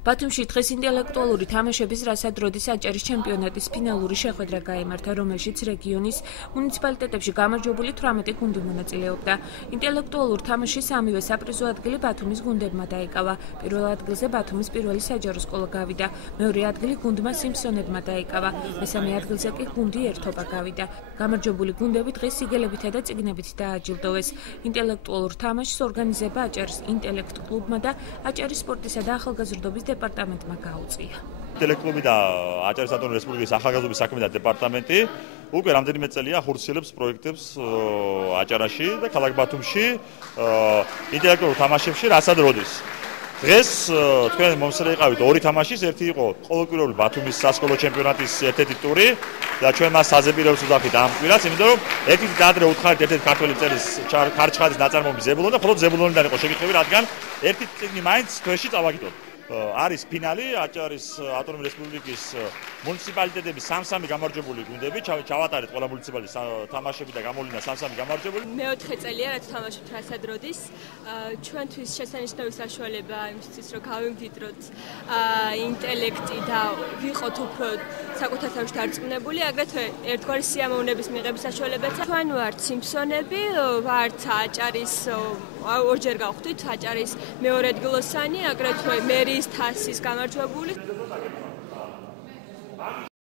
ბათუმში დღეს ინტელექტუალური თამაშების რასადროდის აჭარის ჩემპიონატის ფინალური შეხვედრა გაიმართა, რომელშიც რეგიონის მუნიციპალიტეტებში გამარჯვებული 18 გუნდი მონაწილეობდა. ინტელექტუალურ თამაშში სამივე საპრიზო ადგილი ბათუმის გუნდებმა დაიკავა. პირველ ადგილზე ბათუმის პირველი საჯარო სკოლა გავიდა, მეორე ადგილი გუნდმა სიმსონებმა დაიკავა, მესამე ადგილზე კი გუნდი ერთობა გავიდა. გამარჯვებული გუნდები დღეს სიგელებითა და წიგნებით დააჯილდოვეს. ინტელექტუალურ თამაშს ორგანიზება აჭარის ინტელექტ კლუბმა და აჭარის სპორტისა და ახალგაზრდობის დეპარტამენტმა გაუწია. ინტელექტ-კლუბი და აჭარის ავტონომიური რესპუბლიკის ახალგაზრდობის საქმე და დეპარტამენტი უკვე რამდენიმე წელია ხორციელებს პროექტებს აჭარაში და ქალაქ ბათუმში ინტელექტუალურ თამაშებში რასადროდის. დღეს თქვენ მომსწრე იყავით ორი თამაშის, ერთი იყო ყოველკვირეული ბათუმის სასკოლო ჩემპიონატის ერთ-ერთი ტური და ჩვენ მას საზეპირეულს ვუძახით ამ კვირას, იმიტომ რომ ერთი დაადრე უთხარით ერთ-ერთი ქართველი წელის ქარჩხადის ნაწარმოების ზებულონი და მხოლოდ ზებულონიდან იყო შეკითხები, რადგან ერთი წიგნი მაინც თვეში წავაგდოთ. არის ფინალი აჭარის ავტონომიური რესპუბლიკის მუნიციპალიტეტების 3-3 გამარჯვებული გუნდები, ჩავატარეთ ყველა მუნიციპალიტეტის თამაშები და გამოვიდა 3-3 გამარჯვებული. მეოთხე წელია რაც თამაშობთ რასადროდის. ჩვენთვის შესანიშნავი საშუალება იმისთვის, რომ გავიმდიდროთ ინტელექტი და ვიყოთ უფრო საკუთარ თავში დარწმუნებული, აგრეთვე ერთგვარი სიამოვნების მიღების საშუალებაც. ჩვენ ვართ სიმსონები, ვართ აჭარის ორჯერ გავხდით აჭარის მეორეადგილოსანი, აგრეთვე მერის თასის გამარჯვებული.